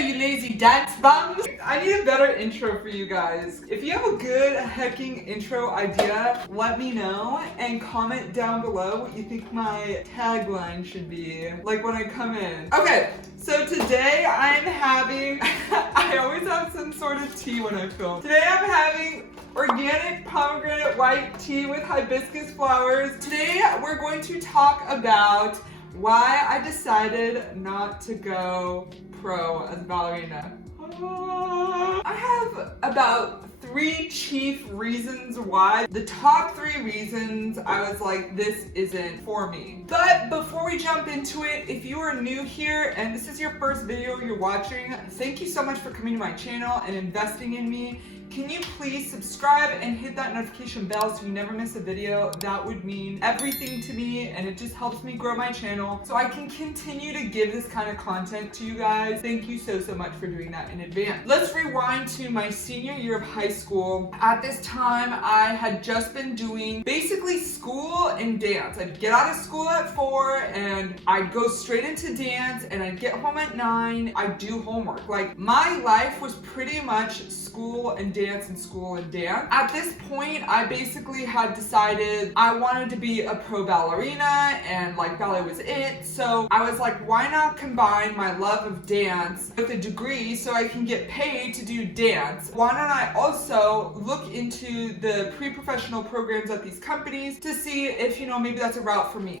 you lazy dance bums. I need a better intro for you guys. If you have a good hecking intro idea, let me know and comment down below what you think my tagline should be, like when I come in. Okay, so today I'm having, I always have some sort of tea when I film. Today I'm having organic pomegranate white tea with hibiscus flowers. Today we're going to talk about why I decided not to go pro as ballerina. I have about 3 chief reasons why. The top 3 reasons I was like, this isn't for me. But before we jump into it, if you are new here and this is your first video you're watching, thank you so much for coming to my channel and investing in me. Can you please subscribe and hit that notification bell so you never miss a video? That would mean everything to me, and it just helps me grow my channel so I can continue to give this kind of content to you guys. Thank you so much for doing that in advance. Let's rewind to my senior year of high school. At this time, I had just been doing basically school and dance. I'd get out of school at 4 and I'd go straight into dance, and I'd get home at 9. I'd do homework. Like, my life was pretty much school and dance and school and dance. At this point, I basically had decided I wanted to be a pro ballerina, and like ballet was it. So I was like, why not combine my love of dance with a degree so I can get paid to do dance? Why don't I also look into the pre-professional programs at these companies to see if, maybe that's a route for me.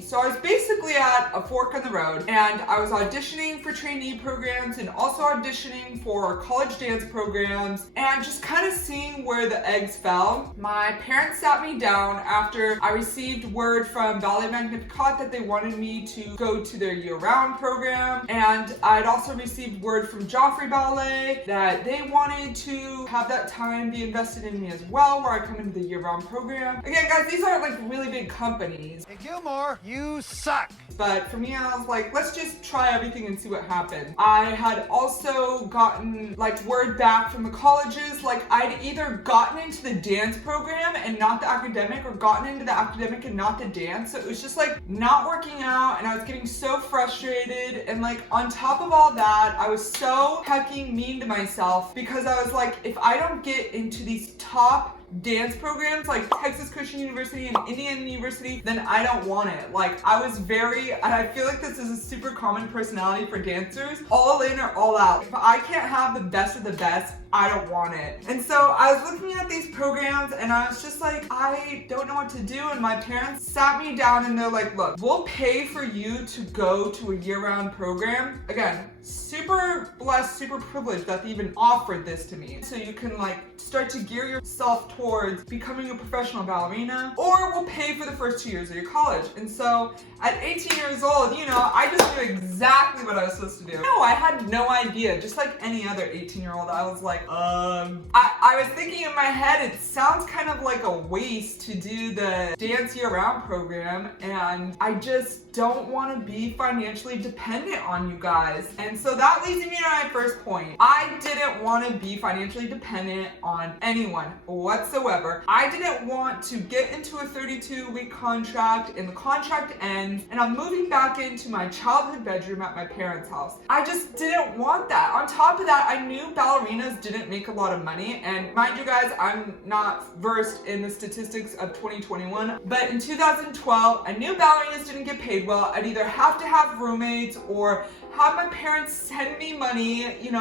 So I was basically at a fork in the road, and I was auditioning for trainee programs and also auditioning for college dance programs and just kind of seeing where the eggs fell. My parents sat me down after I received word from Ballet Magnificat that they wanted me to go to their year-round program, and I'd also received word from Joffrey Ballet that they wanted to have that time be invested in me as well, where I come into the year-round program. Again, guys, these aren't like really big companies. Hey, Gilmore, you suck. But for me, I was like, let's just try everything and see what happens. I had also gotten like word back from the colleges, like I'd either gotten into the dance program and not the academic, or gotten into the academic and not the dance. So it was just like not working out, and I was getting so frustrated. And like on top of all that, I was so hecking mean to myself because I was like, if I don't get into these top dance programs like Texas Christian University and Indiana University, then I don't want it. Like, I was very, and I feel like this is a super common personality for dancers, all in or all out. If I can't have the best of the best, I don't want it. And so I was looking at these programs and I was just like, I don't know what to do. And my parents sat me down and they're like, look, we'll pay for you to go to a year-round program. Again, super blessed, super privileged that they even offered this to me. So you can like start to gear yourself towards becoming a professional ballerina, or we'll pay for the first 2 years of your college. And so at 18 years old, I just knew exactly what I was supposed to do. No, I had no idea. Just like any other 18-year-old, I was like, I was thinking in my head, it sounds kind of like a waste to do the dance year-round program, and I just don't want to be financially dependent on you guys. And so that leads me to my first point. I didn't want to be financially dependent on anyone whatsoever. I didn't want to get into a 32-week contract and the contract ends and I'm moving back into my childhood bedroom at my parents' house. I just didn't want that. On top of that, I knew ballerinas didn't make a lot of money, and mind you guys, I'm not versed in the statistics of 2021, but in 2012, I knew ballerinas didn't get paid well. I'd either have to have roommates or have my parents send me money, and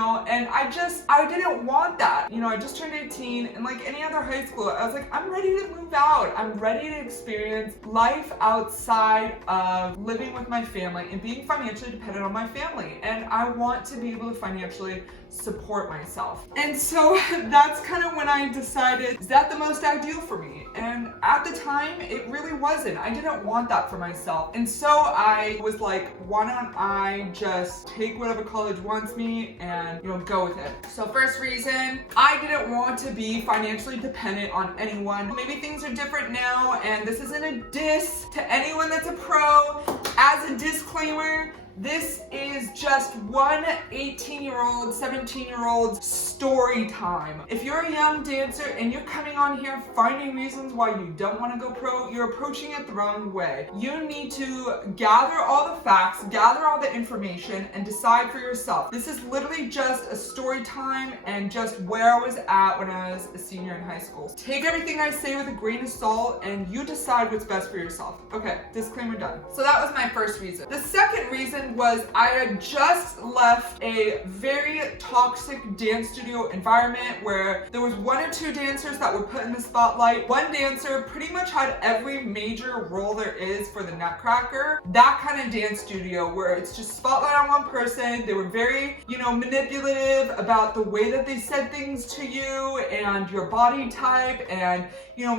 I didn't want that. I just turned 18, and like any other high school, I was like, I'm ready to move out. I'm ready to experience life outside of living with my family and being financially dependent on my family. And I want to be able to financially support myself. And so that's kind of when I decided, is that the most ideal for me? And at the time, it really wasn't. I didn't want that for myself. And so I was like, why don't I just take whatever college wants me and, go with it. So first reason, I didn't want to be financially dependent on anyone. Maybe things are different now, and this isn't a diss to anyone that's a pro. As a disclaimer, This is just one 18-year-old, 17-year-old story time. If you're a young dancer and you're coming on here finding reasons why you don't want to go pro, you're approaching it the wrong way. You need to gather all the facts, gather all the information, and decide for yourself. This is literally just a story time and just where I was at when I was a senior in high school. Take everything I say with a grain of salt and you decide what's best for yourself. Okay, disclaimer done. So that was my first reason. The second reason was I had just left a very toxic dance studio environment where there was one or two dancers that were put in the spotlight. One dancer pretty much had every major role there is for the Nutcracker. That kind of dance studio where it's just spotlight on one person. They were very, manipulative about the way that they said things to you and your body type, and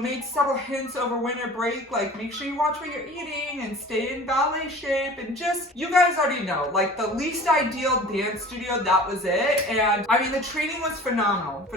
made subtle hints over winter break, like make sure you watch what you're eating and stay in ballet shape, and just, you guys already know, like the least ideal dance studio, that was it. And I mean, the training was phenomenal,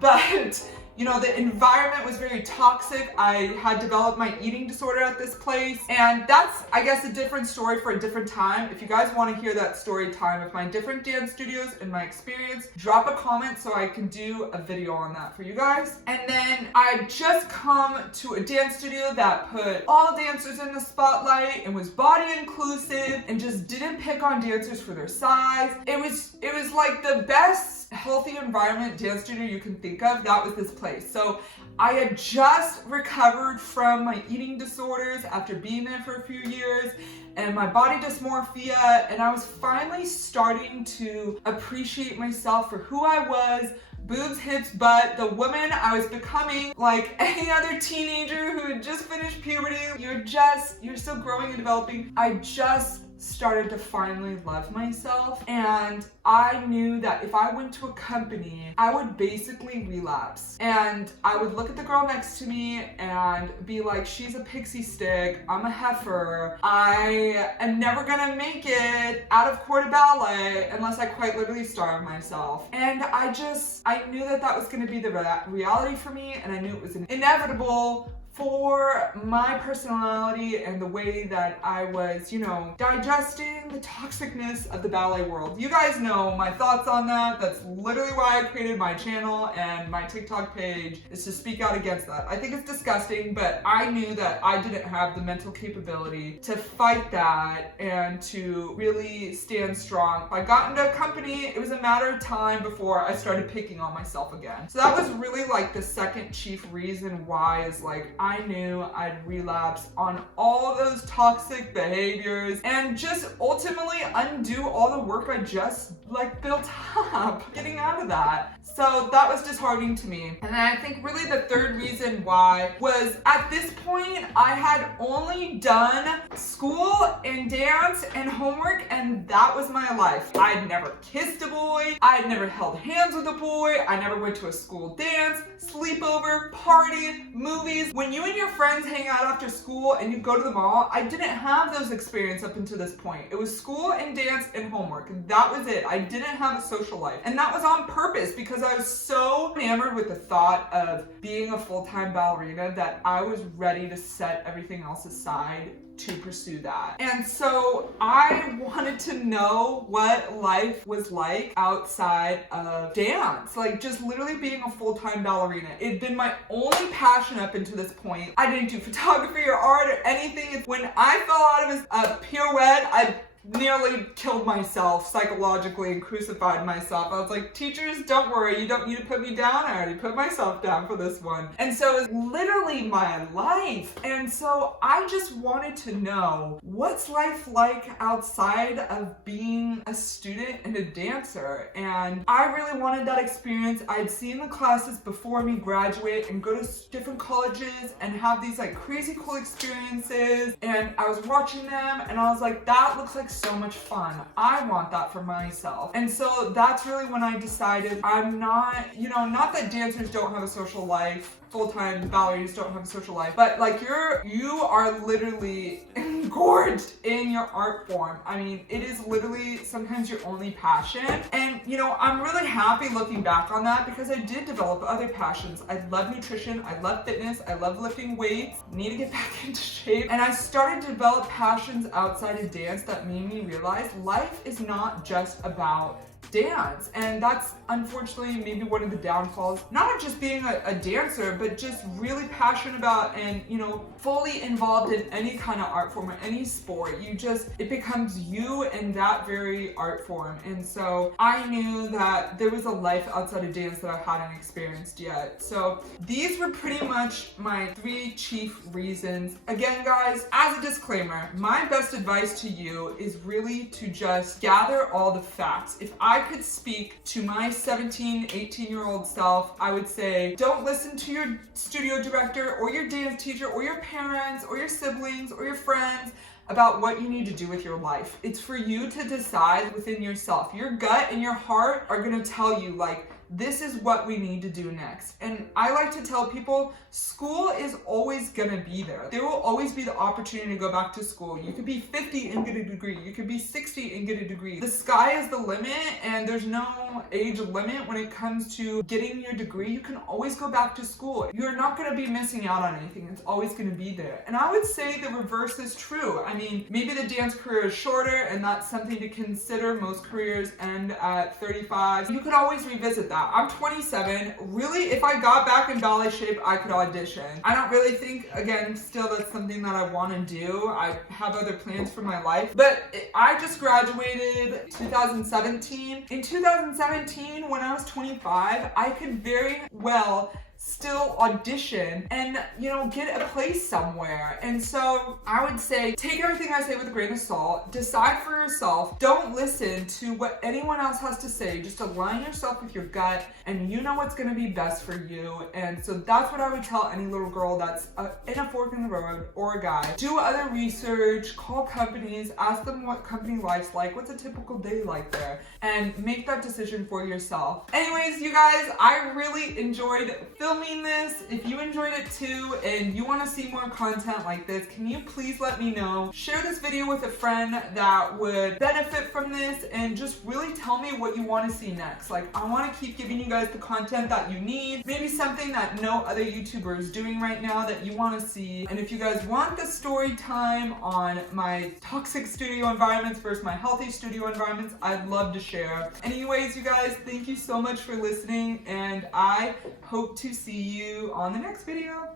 but the environment was very toxic. I had developed my eating disorder at this place, and that's, I guess, a different story for a different time. If you guys want to hear that story time of my different dance studios and my experience, drop a comment so I can do a video on that for you guys. And then I just come to a dance studio that put all dancers in the spotlight and was body inclusive and just didn't pick on dancers for their size. It was like the best healthy environment dance studio you can think of. That was this place. So I had just recovered from my eating disorders after being there for a few years and my body dysmorphia, and I was finally starting to appreciate myself for who I was. Boobs, hips, butt, the woman I was becoming, like any other teenager who had just finished puberty. You're still growing and developing. I just started to finally love myself, and I knew that if I went to a company, I would basically relapse, and I would look at the girl next to me and be like, she's a pixie stick, I'm a heifer, I am never gonna make it out of corps de ballet unless I quite literally starve myself. And I knew that was gonna be the reality for me, and I knew it was inevitable for my personality and the way that I was, digesting the toxicness of the ballet world. You guys know my thoughts on that. That's literally why I created my channel and my TikTok page, is to speak out against that. I think it's disgusting, but I knew that I didn't have the mental capability to fight that and to really stand strong. If I got into a company, it was a matter of time before I started picking on myself again. So that was really like the second chief reason why, is like, I knew I'd relapse on all those toxic behaviors and just ultimately undo all the work I just built up, getting out of that. So that was disheartening to me. And I think really the third reason why was, at this point, I had only done school and dance and homework, and that was my life. I'd never kissed a boy, I'd never held hands with a boy, I never went to a school dance, sleepover, party, movies. When you and your friends hang out after school and you go to the mall, I didn't have those experiences up until this point. It was school and dance and homework. That was it. I didn't have a social life. And that was on purpose because I was so enamored with the thought of being a full-time ballerina that I was ready to set everything else aside to pursue that. And so I wanted to know what life was like outside of dance, like just literally being a full-time ballerina. It'd been my only passion up until this point. I didn't do photography or art or anything. When I fell out of a pirouette, I nearly killed myself psychologically and crucified myself. I was like, teachers, don't worry, you don't need to put me down. I already put myself down for this one. And so it's literally my life. And so I just wanted to know, what's life like outside of being a student and a dancer? And I really wanted that experience. I'd seen the classes before me graduate and go to different colleges and have these like crazy cool experiences. And I was watching them and I was like, that looks like so much fun. I want that for myself. And so that's really when I decided I'm not, not that dancers don't have a social life. full-time ballerinas don't have a social life, but like you are literally engorged in your art form. I mean, it is literally sometimes your only passion. And you know, I'm really happy looking back on that because I did develop other passions. I love nutrition, I love fitness, I love lifting weights, need to get back into shape. And I started to develop passions outside of dance that made me realize life is not just about dance. And that's unfortunately maybe one of the downfalls, not of just being a dancer, but just really passionate about and, you know, fully involved in any kind of art form or any sport. It becomes you and that very art form. And so I knew that there was a life outside of dance that I hadn't experienced yet. So these were pretty much my 3 chief reasons. Again, guys, as a disclaimer, my best advice to you is really to just gather all the facts. If I could speak to my 17, 18-year-old self, I would say, don't listen to your studio director or your dance teacher or your parents or your siblings or your friends about what you need to do with your life. It's for you to decide within yourself. Your gut and your heart are gonna tell you, like, this is what we need to do next. And I like to tell people, school is always gonna be there. There will always be the opportunity to go back to school. You could be 50 and get a degree. You could be 60 and get a degree. The sky is the limit, and there's no age limit when it comes to getting your degree. You can always go back to school. You're not gonna be missing out on anything. It's always gonna be there. And I would say the reverse is true. I mean, maybe the dance career is shorter, and that's something to consider. Most careers end at 35. You could always revisit that. I'm 27. Really, if I got back in ballet shape, I could audition. I don't really think, again, still that's something that I want to do. I have other plans for my life. But I just graduated 2017. In 2017, when I was 25, I could very well still audition and, you know, get a place somewhere. And so I would say, take everything I say with a grain of salt, decide for yourself, don't listen to what anyone else has to say, just align yourself with your gut and you know what's gonna be best for you. And so that's what I would tell any little girl that's in a fork in the road, or a guy. Do other research, call companies, ask them what company life's like, what's a typical day like there, and make that decision for yourself. Anyways, you guys, I really enjoyed filming this. If you enjoyed it too and you want to see more content like this, can you please let me know? Share this video with a friend that would benefit from this, and just really tell me what you want to see next. Like, I want to keep giving you guys the content that you need, maybe something that no other YouTuber is doing right now that you want to see. And if you guys want the story time on my toxic studio environments versus my healthy studio environments, I'd love to share. Anyways, you guys, thank you so much for listening, and I hope to see you on the next video.